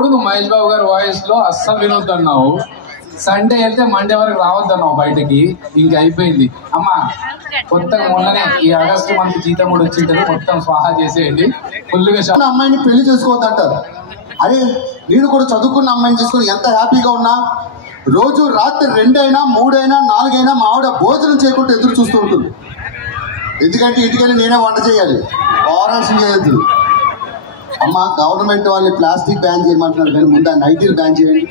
నువ్వు మహేష్ బాబు గారి వాయిస్ లో అస్సలు వినొద్దన్నావు. సండే వెళ్తే మండే వరకు రావద్దన్నావు బయటకి. ఇంక అయిపోయింది అమ్మా. కొత్తగా మొన్ననే ఈ ఆగస్టు మంత్ జీతం కూడా వచ్చింటది. మొత్తం స్వాహా చేసేయండి. ఫుల్గా అమ్మాయిని పెళ్లి చేసుకోవద్దంటారు. అదే నేను కూడా చదువుకున్న అమ్మాయిని చేసుకుని ఎంత హ్యాపీగా ఉన్నా, రోజు రాత్రి 2 అయినా 3 అయినా 4 అయినా మా ఆవిడ భోజనం చేయకుండా ఎదురు చూస్తూ ఉంటుంది. ఎందుకంటే ఇంటికెళ్ళి నేనే వంట చేయాలి, ఆరాల్సిన చేయొద్దు. అమ్మ గవర్నమెంట్ వాళ్ళు ప్లాస్టిక్ బ్యాన్ చేయమంటున్నారు, కానీ ముందు నైటీలు బ్యాన్ చేయండి.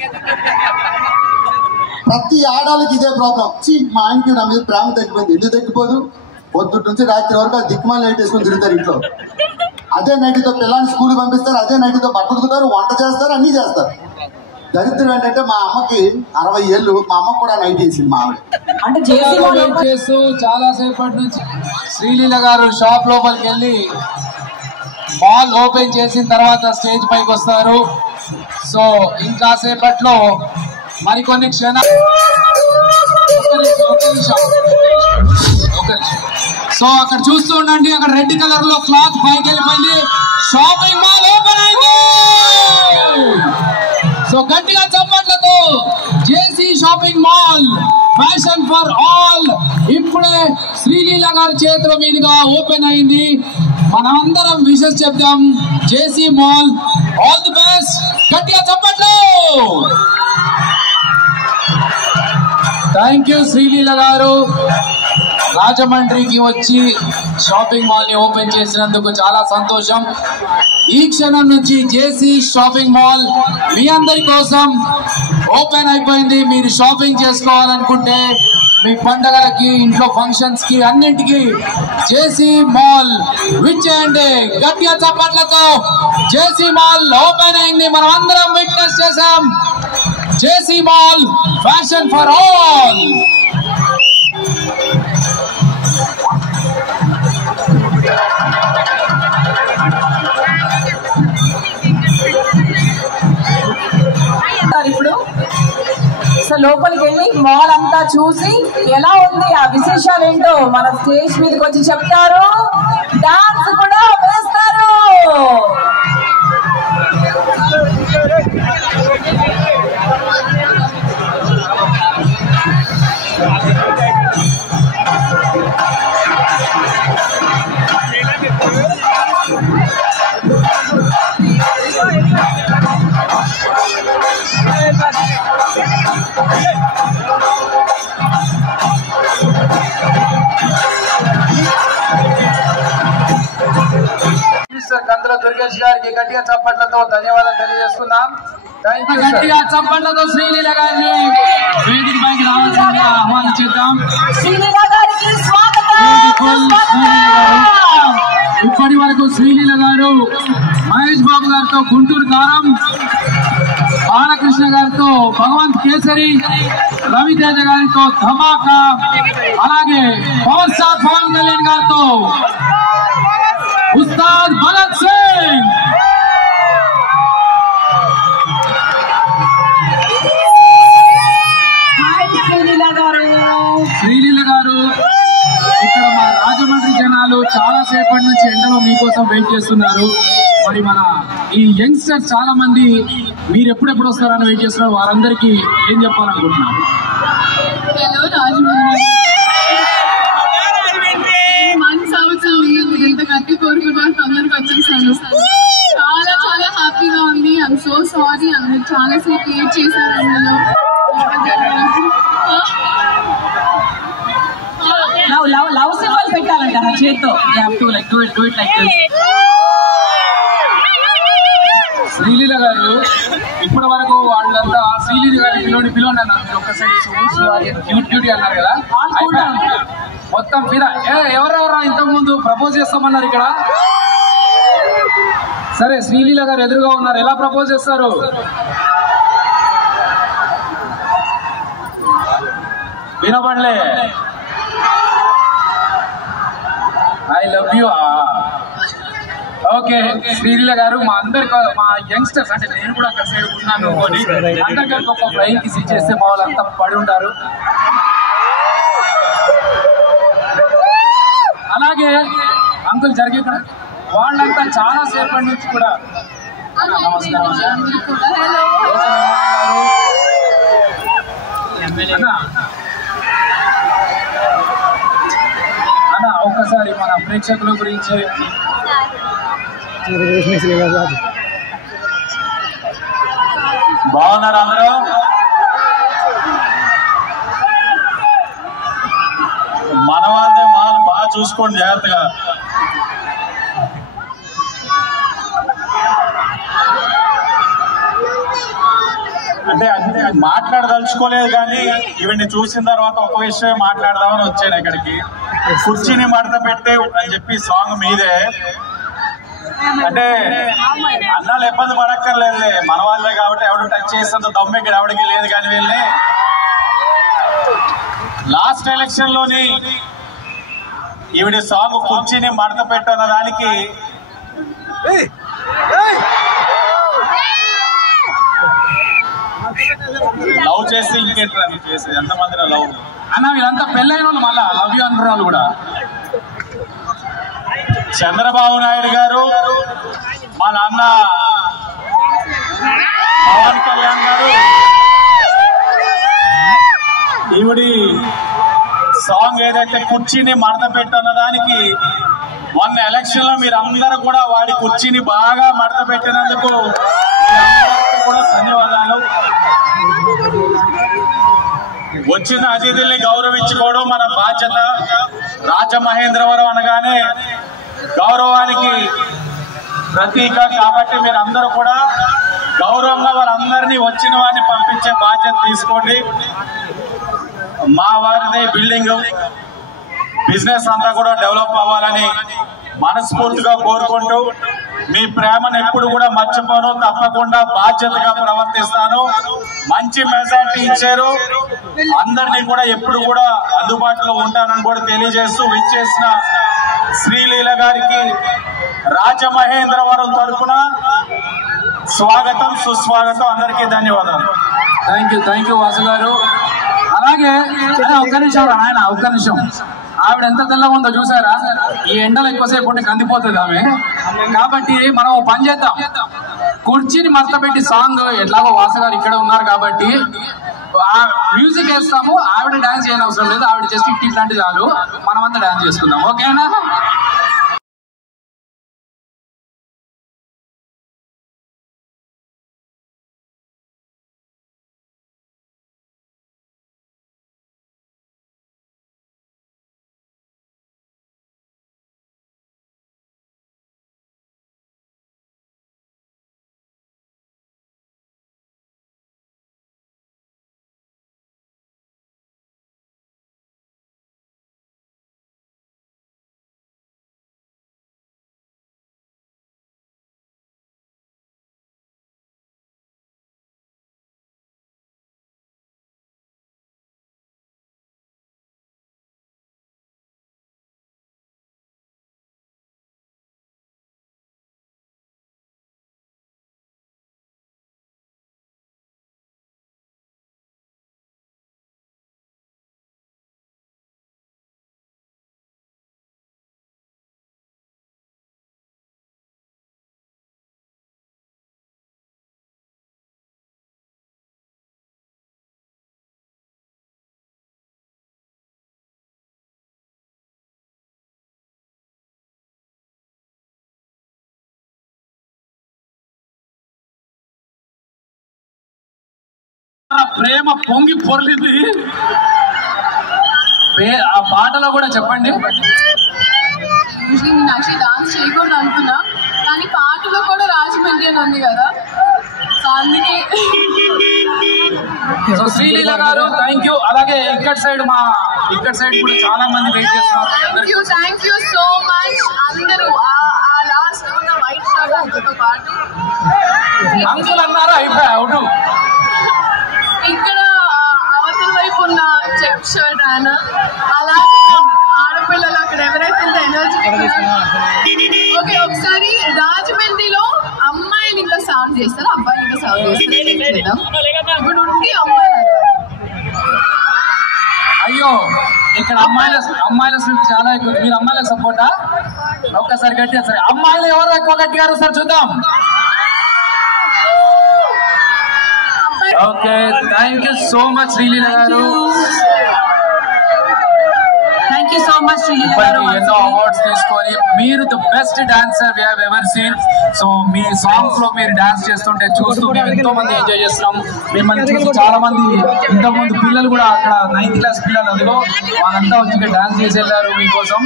ప్రతి ఆడాలకి ఇదే ప్రాబ్లం. మా ఆయనకి నా మీద ప్రేమ తగ్గిపోయింది. ఎందుకు తగ్గిపోదు? పొద్దుటి నుంచి రాత్రి వరకు దిక్కుమాల నైట్ వేసుకొని తిరుగుతారు ఇంట్లో. అదే నైట్తో పిల్లల్ని స్కూల్కి పంపిస్తారు, అదే నైట్తో బట్టలుకుతారు, వంట చేస్తారు, అన్నీ చేస్తారు. దరిద్రం ఏంటంటే మా అమ్మకి 60 ఏళ్ళు, మా అమ్మ కూడా నైట్ వేసింది. మా ఆవిడ అంటే చేస్తూ చాలా సేపటి నుంచి శ్రీలీల గారు షాప్ లోపలికి వెళ్ళి మాల్ ఓపెన్ చేసిన తర్వాత స్టేజ్ పైకి వస్తారు. సో ఇంకా సేపట్లో మరికొన్ని క్షణాలు. సో అక్కడ చూస్తూ ఉండండి, అక్కడ రెడ్ కలర్ లో క్లాత్ పైకి వెళ్ళిపోయింది. షాపింగ్ మాల్ ఓపెన్ అయింది. సో గట్టిగా చప్పట్లతో JC shopping mall fashion for all ఇప్పుడే శ్రీలీల గారి చేతుల మీదుగా ఓపెన్ అయింది. మనమందరం విషెస్ చెప్దాం. జేసీ మాల్ ఆల్ ది బెస్ట్. గట్టిగా చప్పట్లు. థ్యాంక్ యూ శ్రీలీల గారు. రాజమండ్రికి వచ్చి షాపింగ్ మాల్ ని ఓపెన్ చేసినందుకు చాలా సంతోషం. ఈ క్షణం నుంచి జేసీ షాపింగ్ మాల్ మీ అందరి కోసం ఓపెన్ అయిపోయింది. మీరు షాపింగ్ చేసుకోవాలనుకుంటే మీ పండగలకి, ఇంట్లో ఫంక్షన్స్ కి, అన్నింటికి జేసీ మాల్ విచ్చేయండి. గట్టిగా చప్పట్లతో జేసీ మాల్ ఓపెన్ అయింది. మనం అందరం విట్నెస్ చేశాం. జేసీ మాల్ ఫ్యాషన్ ఫర్ ఆల్. ఇప్పుడు సో లోపలికి వెళ్ళి మాల్ అంతా చూసి ఎలా ఉంది, ఆ విశేషాలు ఏంటో మన స్టేజ్ మీదకి వచ్చి చెప్తారు. డాన్స్ కూడా వేస్తారు. కందుల దుర్గేష్ గారికి గట్టిగా చప్పట్లతో ధన్యవాదాలు తెలియజేస్తున్నాం. గట్టిగా చప్పట్లతో శ్రీలీల గారిని వేదిక పైకి రావాల్సిందిగా ఆహ్వానించేద్దాం. ఇప్పటి వరకు శ్రీలీల గారు మహేష్ బాబు గారితో గుంటూరు కారం, బాలకృష్ణ గారితో భగవంత్ కేసరి, రవితేజ గారితో ధమాకా, అలాగే పవర్ స్టార్ పవన్ కళ్యాణ్ గారితో ఉస్తాద్ భగత్ సింగ్. శ్రీలీల గారు, ఇక్కడ మా రాజమండ్రి జనాలు చాలా సేపటి నుంచి ఎండలో మీకోసం వెయిట్ చేస్తున్నారు. మరి మన ఈ యంగ్స్టర్స్ చాలా మంది మీరు ఎప్పుడెప్పుడు వస్తారని వెయిట్ చేస్తున్నారు. వారందరికీ ఏం చెప్పాలనుకుంటున్నారు? హలో రాజమండ్రి, మంత్స్ అవుతుంది, మీరు ఎంత గట్టి కోరుకున్నారు, తొందరగా వచ్చేసాను. చాలా చాలా హ్యాపీగా ఉంది. ఐఎమ్ సో సారీ, అందరు చాలా సేపు వెయిట్ చేశారు. అందులో లవ్ సింబల్ పెట్టాలంట చేత్తో. శ్రీలీల గారు, ఇప్పటి వరకు వాళ్ళంతా శ్రీలీల గారిని పిలవండి అన్నారు. మీరు ఒక్కసారి క్యూట్ అన్నారు కదా, మొత్తం ఫిదా. ఎవరెవరా ఇంతకు ముందు ప్రపోజ్ చేస్తామన్నారు ఇక్కడ? సరే, శ్రీలీల గారు ఎదురుగా ఉన్నారు, ఎలా ప్రపోజ్ చేస్తారు? వినపడలే. I love you. Okay Sreeleela గారు, మా అందరికి, మా యంగ్స్టర్స్ అంటే నేను కూడా అక్కడ సైడ్ ఉన్నాను అనుకోని, అందరికీ ఒక ఫ్లయింగ్ కిస్ ఇచ్చేస్తే మా వాళ్ళంతా పడి ఉంటారు. అలాగే అంకుల్ జరిగే వాళ్ళంతా చాలా సేపటి నుంచి కూడా నమస్కారం హలో అన్న ఒక్కసారి మన ప్రేక్షకుల గురించి బాగున్నారు అందరూ? మన వాళ్ళదే మాలు బాగా చూసుకోండి జాగ్రత్తగా. అంటే అన్ని మాట్లాడదలుచుకోలేదు కానీ ఇవన్నీ చూసిన తర్వాత ఒక విషయం మాట్లాడదామని వచ్చాను ఇక్కడికి. కుర్చీని మడత పెట్టే అని చెప్పి సాంగ్ మీదే. అంటే అన్నాళ్ళు ఇబ్బంది పడక్కర్లేదులే, మన వాళ్ళే కాబట్టి ఎవడు టచ్ చేసేంత దమ్ము ఇక్కడ ఎవరికి లేదు. కానీ వెళ్ళి లాస్ట్ ఎలక్షన్ లోని ఈవిడ సాంగ్ కుర్చీని మడత పెట్టన్న దానికి లవ్ చేసి ఇంకేంటి చేసేది ఎంతమంది లవ్ అన్న వీళ్ళంతా పెళ్ళైన వాళ్ళు మళ్ళా లవ్ యూ అంటున్న వాళ్ళు కూడా. చంద్రబాబు నాయుడు గారు, మా నాన్న పవన్ కళ్యాణ్ గారు ఈవిడి సాంగ్ ఏదైతే కుర్చీని మడత పెట్టన్న దానికి మొన్న ఎలక్షన్ లో మీరు అందరూ కూడా వాడి కుర్చీని బాగా మడత పెట్టినందుకు మీ అందరికీ కూడా ధన్యవాదాలు. వచ్చిన అతిథుల్ని గౌరవించుకోవడం మన బాధ్యత. రాజమహేంద్రవరం అనగానే గౌరవానికి ప్రతీక కాబట్టి మీరు అందరూ కూడా గౌరవంగా వారందరినీ వచ్చిన వారిని పంపించే బాధ్యత తీసుకోండి. మా వారిదే బిల్డింగ్, బిజినెస్ అంతా కూడా డెవలప్ అవ్వాలని మనస్ఫూర్తిగా కోరుకుంటూ మీ ప్రేమను ఎప్పుడు కూడా మర్చిపోను, తప్పకుండా బాధ్యతగా ప్రవర్తిస్తాను. మంచి మెజార్టీ ఇచ్చారు, అందరినీ కూడా ఎప్పుడు కూడా అందుబాటులో ఉంటానని కూడా తెలియజేస్తూ విచ్చేసిన శ్రీలీల గారికి రాజమహేంద్రవరం తరఫున స్వాగతం సుస్వాగతం. అందరికీ ధన్యవాదాలు. థ్యాంక్ యూ వాసు గారు. అలాగే ఒక్క నిమిషం ఆయన, ఒక్క నిమిషం. ఆవిడ ఎంత తెల్లగా ఉందో చూసారా? ఈ ఎండలు ఎక్కువసేపు ఉంటే కందిపోతుంది ఆమె. కాబట్టి మనం పని చేద్దాం, కుర్చీని మడత పెట్టి సాంగ్ ఎట్లాగో వాసు గారు ఇక్కడ ఉన్నారు కాబట్టి మ్యూజిక్ వేస్తాము. ఆవిడ డాన్స్ చేయని అవసరం లేదు, ఆవిడ జస్ట్ ఇట్లాంటి చాలు, మనమంతా డాన్స్ చేసుకుందాం. ఓకేనా? ప్రేమ పొంగి పొర్లింది. ఆ పాటలో కూడా చెప్పండి. యాక్చువల్లీ డాన్స్ చేయకూడదు అనుకున్నా, కానీ పాటలో కూడా రాజమండ్రి అని ఉంది కదా, సో అందుకే. సో శ్రీలీల గారు థ్యాంక్ యూ. అలాగే ఇక్కడ సైడ్ కూడా చాలా మంది వెయిట్ చేస్తున్నారు. థ్యాంక్ యూ సో మచ్ అందరూ. ఆ లాస్ట్ ఉన్న వైట్ షర్ట్ అందరితో పాటు అంకుల్ అన్నారా? అయిపోయా అవును. ఇక్కడ అవతల వైపు ఉన్న చెక్ షర్ట్ రానా, అలాగే ఆడపిల్లలు అక్కడ ఎవరైతే ఇంత ఎనర్జీ. ఓకే, ఒకసారి రాజమండ్రిలో అమ్మాయిలు ఇంకా సౌండ్ చేస్తారు, అబ్బాయిలు ఇంకా సౌండ్ చేస్తారు. ఇప్పుడు ఉండి అమ్మాయిలు. అయ్యో ఇక్కడ అమ్మాయిల స్విఫ్ట్ చాలా ఎక్కువ. మీరు అమ్మాయిలకు సపోర్టా? ఒక్కసారి గట్టిగా సరే. అమ్మాయిలు ఎవరు ఎక్కువ గట్టిగా సార్ చూద్దాం. Okay, thank you so much Sreeleela గారు. Thank you so much Sreeleela ఇప్పటికి గారు. ఎన్నో అవార్డ్స్ తీసుకొని మీరు the best dancer we have ever seen. So మీ సాంగ్స్ లో మీరు డాన్స్ చేస్తుంటే చూస్తూ మేము ఎంతో మంది ఎంజాయ్ చేస్తున్నాం. మిమ్మల్ని చూసి చాలా మంది ఇంతకుముందు పిల్లలు కూడా అక్కడ 9th క్లాస్ పిల్లలు అందులో వాళ్ళంతా వచ్చి డాన్స్ చేసి వెళ్ళారు మీకోసం.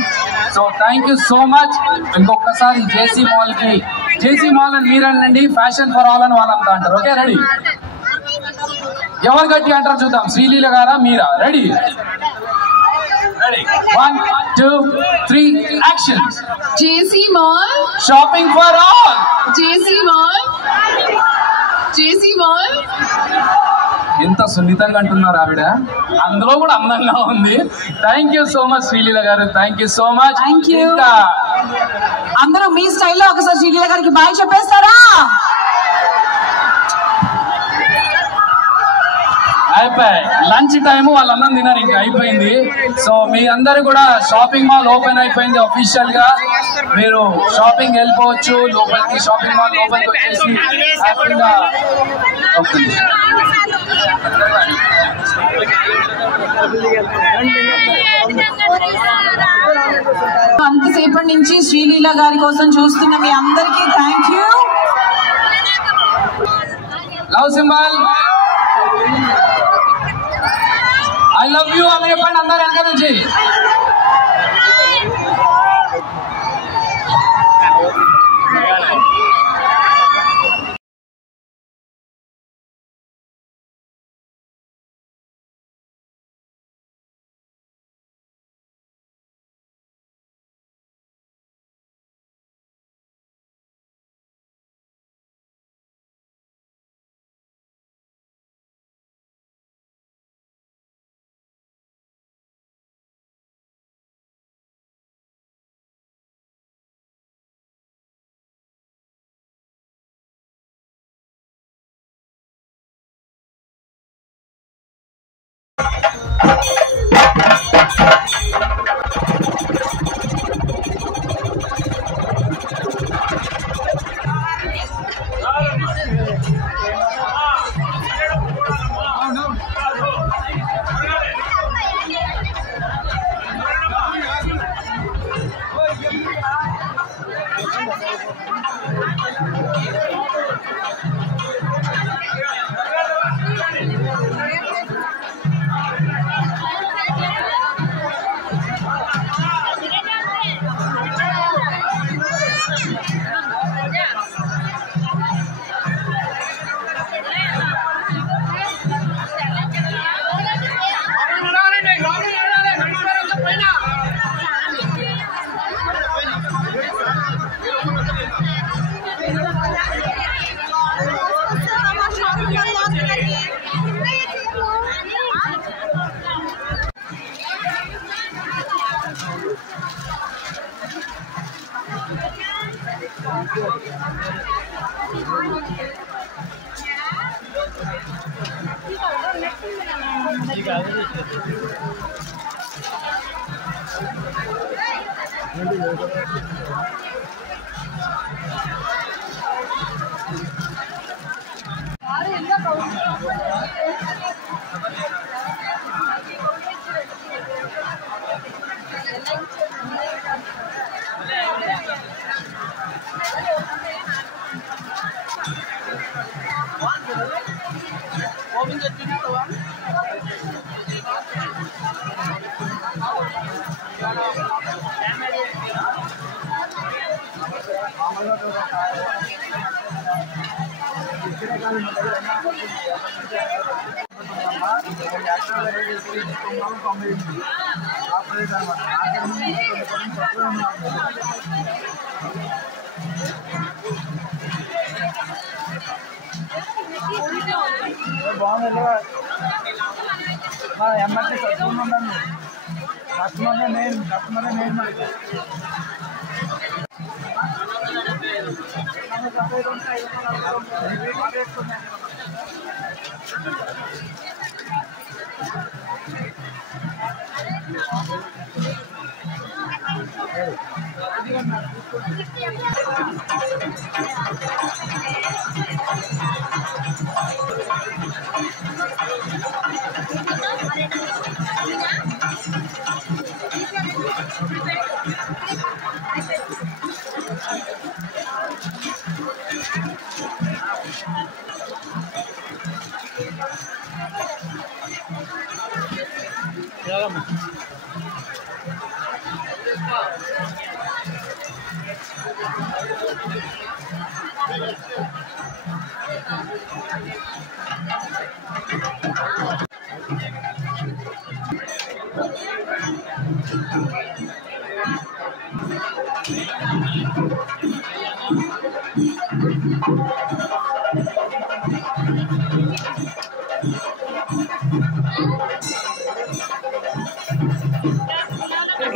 So thank you so much. ఇంకొకసారి జేసీ మాల్ అని మీరనండి, ఫ్యాషన్ ఫర్ ఆల్ అని వాళ్ళంతా అంటారు. Okay, ready? ఎవరు గట్టి అంటారు చూద్దాం, శ్రీలీల గారా మీరా? Ready? 1, 2, 3 action. JC mall, shopping for all. JC mall, JC mall. ఎంత సున్నితంగా అంటున్నారు ఆవిడ, అందులో కూడా అందంగా ఉంది. Thank you so much Sreeleela గారు, thank you so much. Thank you. అందరూ మీ స్టైల్లో ఒకసారి శ్రీలీల గారికి బాయ్ చెప్పేస్తారా? అయిపోయి లంచ్ టైం, వాళ్ళు అన్నం తిన్నారు, ఇంకా అయిపోయింది. సో మీ అందరు కూడా షాపింగ్ మాల్ ఓపెన్ అయిపోయింది అఫీషియల్ గా. మీరు షాపింగ్ వెళ్ళిపోవచ్చు లోపలికి. షాపింగ్ మాల్ లోపలికి వచ్చేసి హ్యాపీగా అంతసేపటి నుంచి శ్రీలీల గారి కోసం చూస్తున్న మీ అందరికీ thank you. Love symbol, I love you అని చెప్పండి అందరు వెనక నుంచి.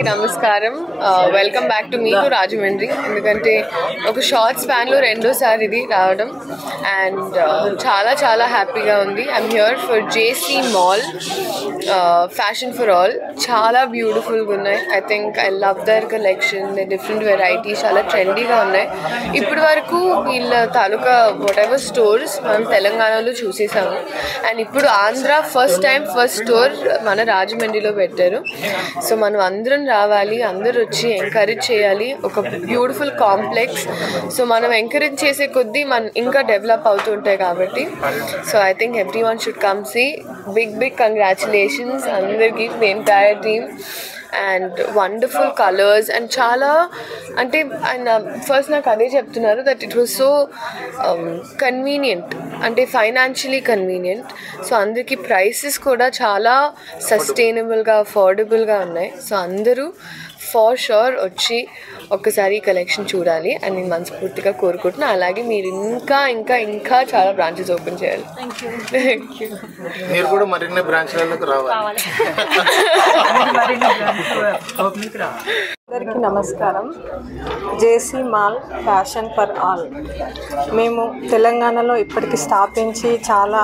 నమస్కారం. Welcome back to me to Rajahmundry. ఎందుకంటే ఒక షార్ట్ స్పాన్లో రెండోసారి ఇది రావడం అండ్ చాలా చాలా హ్యాపీగా ఉంది. I'm here for JC mall fashion for all. చాలా బ్యూటిఫుల్గా ఉన్నాయి. I think I love their collection. Different varieties చాలా ట్రెండీగా ఉన్నాయి. ఇప్పటి వరకు వీళ్ళ తాలూకా వాట్ ఎవర్ స్టోర్స్ మనం తెలంగాణలో చూసేసాము అండ్ ఇప్పుడు ఆంధ్ర ఫస్ట్ స్టోర్ మన రాజమండ్రిలో పెట్టారు. సో మనం అందరం రావాలి, అందరూ వచ్చి ఎంకరేజ్ చేయాలి. ఒక బ్యూటిఫుల్ కాంప్లెక్స్. సో మనం ఎంకరేజ్ చేసే కొద్దీ మనం ఇంకా డెవలప్ అవుతూ ఉంటాయి కాబట్టి so I think every one should come see. Big congratulations అందరికీ, the entire team. And wonderful colours and చాలా అంటే ఆయన ఫస్ట్ నాకు అదే చెప్తున్నారు that it was so convenient, అంటే ఫైనాన్షియలీ కన్వీనియంట్. సో అందరికీ ప్రైసెస్ కూడా చాలా సస్టైనబుల్గా అఫోర్డబుల్గా ఉన్నాయి. సో అందరూ ఫర్ షూర్ వచ్చి ఒక్కసారి ఈ కలెక్షన్ చూడాలి అని నేను మనస్ఫూర్తిగా కోరుకుంటున్నాను. అలాగే మీరు ఇంకా చాలా బ్రాంచెస్ ఓపెన్ చేయాలి. Thank you. మీరు కూడా మరిన్ని బ్రాంచ్లకు రావాలి. అందరికీ నమస్కారం. జేసీ మాల్ ఫ్యాషన్ ఫర్ ఆల్ మేము తెలంగాణలో ఇప్పటికి స్థాపించి చాలా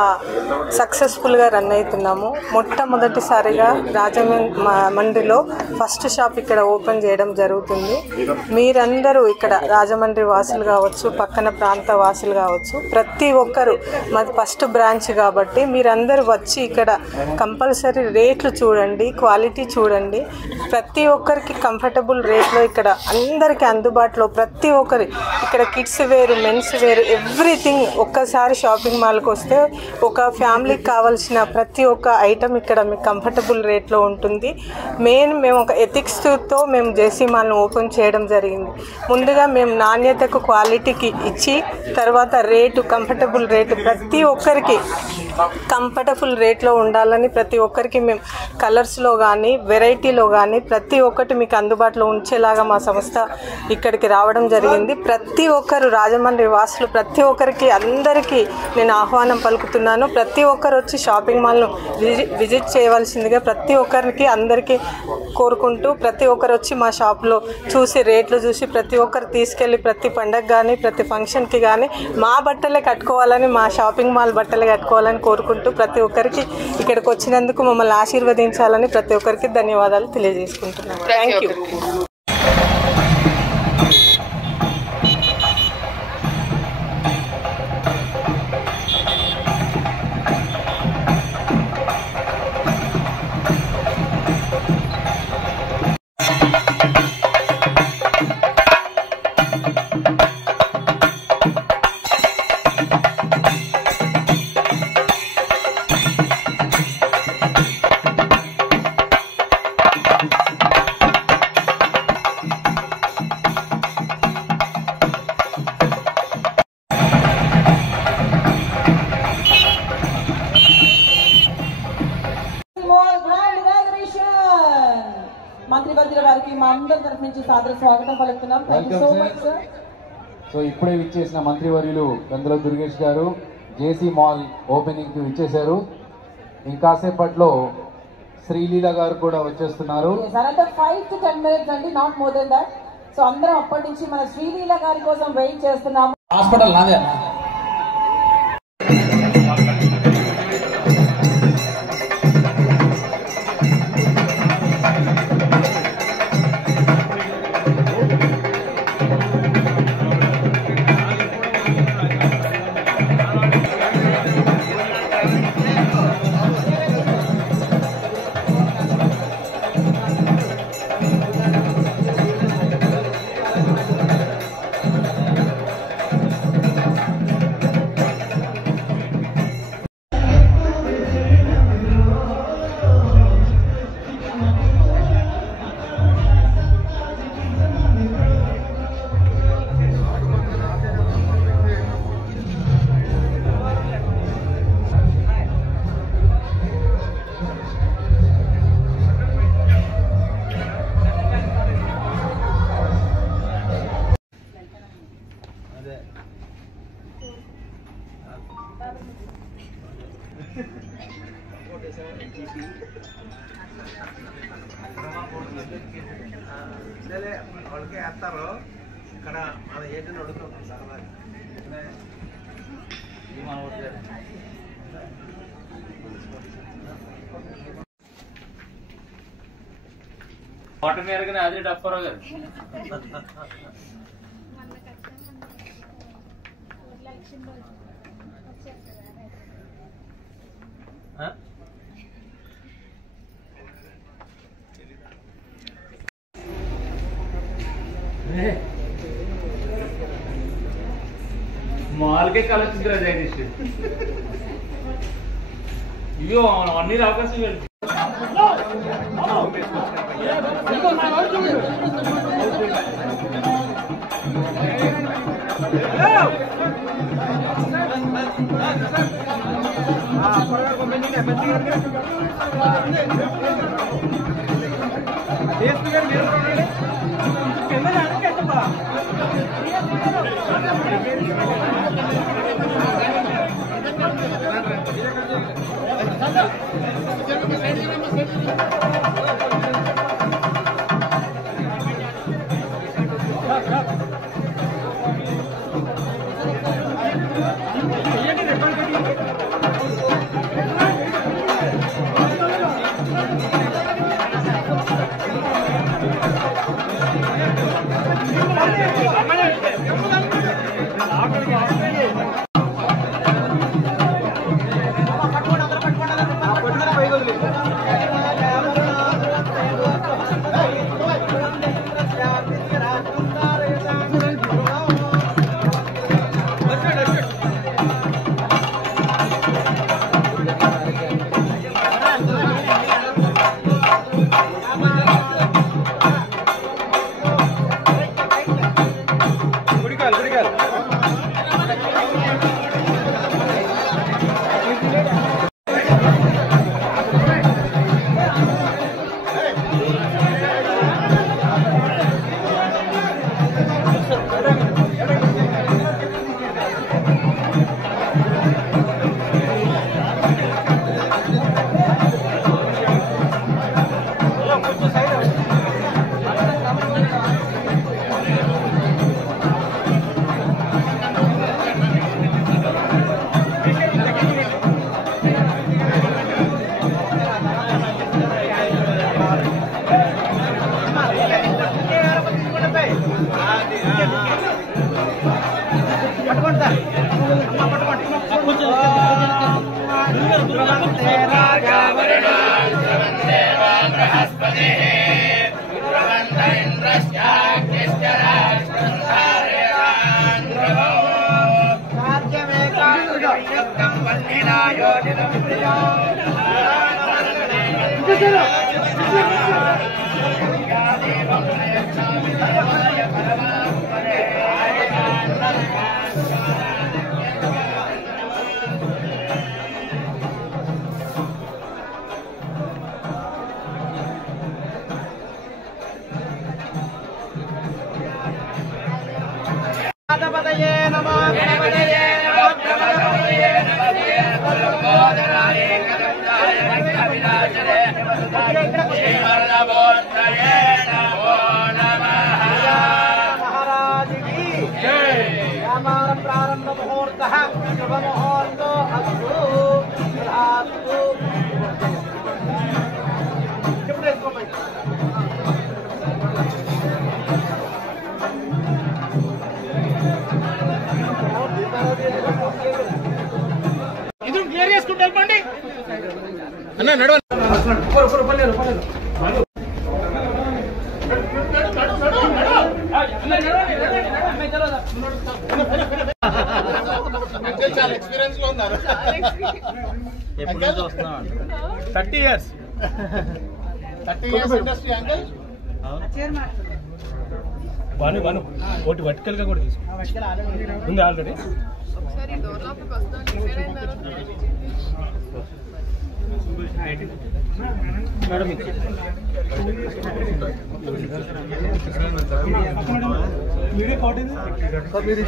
సక్సెస్ఫుల్గా రన్ అవుతున్నాము. మొట్టమొదటిసారిగా రాజమండ్రిలో ఫస్ట్ షాప్ ఇక్కడ ఓపెన్ చేయడం జరుగుతుంది. మీరందరూ ఇక్కడ రాజమండ్రి వాసులు కావచ్చు, పక్కన ప్రాంత వాసులు కావచ్చు, ప్రతి ఒక్కరు మాది ఫస్ట్ బ్రాంచ్ కాబట్టి మీరందరూ వచ్చి ఇక్కడ కంపల్సరీ రేట్లు చూడండి, క్వాలిటీ చూడండి. ప్రతి ఒక్కరికి కంఫర్టబుల్ రేట్లో ఇక్కడ అందరికీ అందుబాటులో ప్రతి ఒక్కరి ఇక్కడ కిడ్స్ వేరు, మెన్స్ వేరు, ఎవ్రీథింగ్. ఒక్కసారి షాపింగ్ మాల్కి వస్తే ఒక ఫ్యామిలీకి కావాల్సిన ప్రతి ఒక్క ఐటమ్ ఇక్కడ మీకు కంఫర్టబుల్ రేట్లో ఉంటుంది. మేము ఒక ఎథిక్స్తో మేము జేసీ మాల్ను ఓపెన్ చేయడం జరిగింది. ముందుగా మేము నాణ్యతకు క్వాలిటీకి ఇచ్చి తర్వాత రేటు కంఫర్టబుల్ రేటు ప్రతి ఒక్కరికి కంఫర్టబుల్ రేట్లో ఉండాలని ప్రతి ఒక్కరికి మేము కలర్స్లో కానీ వెరైటీలో కానీ ప్రతి ఒక్కటి మీకు అందుబాటులో ఉంచేలాగా మా సంస్థ ఇక్కడికి రావడం జరిగింది. ప్రతి ఒక్కరు రాజమండ్రి వాసులు ప్రతి ఒక్కరికి అందరికీ నేను ఆహ్వానం పలుకుతున్నాను. ప్రతి ఒక్కరు వచ్చి షాపింగ్ మాల్ను విజిట్ చేయవలసిందిగా ప్రతి ఒక్కరికి అందరికీ కోరుకుంటూ ప్రతి ఒక్కరు వచ్చి మా షాప్లో చూసి రేట్లు చూసి ప్రతి ఒక్కరు తీసుకెళ్ళి ప్రతి పండగ కానీ ప్రతి ఫంక్షన్కి కానీ మా బట్టలే కట్టుకోవాలని, మా షాపింగ్ మాల్ బట్టలే కట్టుకోవాలని కోరుకుంటూ ప్రతి ఒక్కరికి ఇక్కడికి వచ్చినందుకు మమ్మల్ని ఆశీర్వదించాలని ప్రతి ఒక్కరికి ధన్యవాదాలు తెలియజేసుకుంటున్నాను. Thank you. మంత్రివర్యుల వారికి మా అందరి తరఫు నుంచి సాదర స్వాగతం పలుకుతున్నాం. Thank you so much sir. So ఇప్పుడే విచ్చేసిన మంత్రివర్యులు కందుల దుర్గేష్ గారు జేసీ మాల్ ఓపెనింగ్ కి విచ్చేశారు. ఇంకాసేపట్లో శ్రీలీల గారు కూడా వచ్చేస్తున్నారు. 5 to 10 minutes అండి, not more than that. So అందరం అప్పటి నుంచి మన శ్రీలీల గారి కోసం వెయిట్ చేస్తున్నాము. హాస్పిటల్ నాదే. వాళ్ళకే వేస్తారు ఇక్కడ మన ఏంటని అడుగుతాం సరదా వాటర్ మేరగానే అదే డఫర్ గారు మాల్కే కలెక్షన్ జగదీష్ ఇయ్యో అన్ని అవకాశం प्रारंभ मुहूर्त शुभ मुहूर्त ఇది క్లియర్ చేసుకుంటే వెళ్ళండి అన్న నడవ చాలా ఎక్స్పీరియన్స్ లో ఉన్నారు. 30 years ఇండస్ట్రీ అంకల్. వన్ ఒకటి వర్టికల్గా కూడా తీసుకో ఉంది already. Madam video call sir మీరు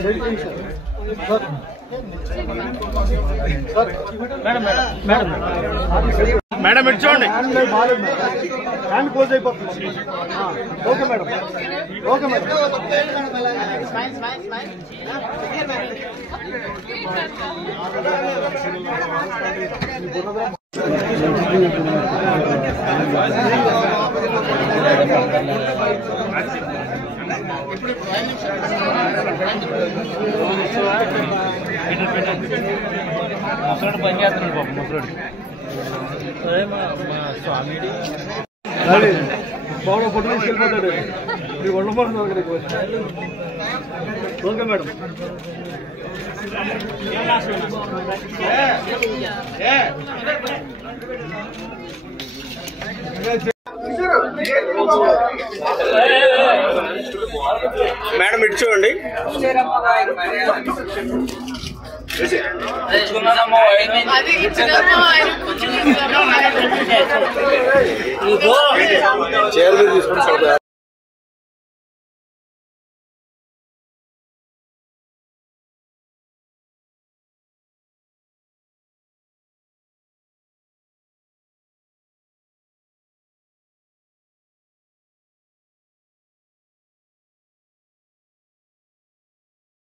సార్ మేడం మేడం ఇటు చూడండి. హ్యాండ్ క్లోజ్ అయిపోతుంది. Okay madam, okay madam. ముసలుడు పని చేస్తున్నాడు బాబు, ముసలుడు. అదే మా స్వామిడి బాబు ఫోటో తీసుకెళ్ళిపోతాడు. మీ ఒళ్ళు పడుతుంది. Okay madam. మేడం ఇటు చూడండి. చైర్ తీసుకుంటారు.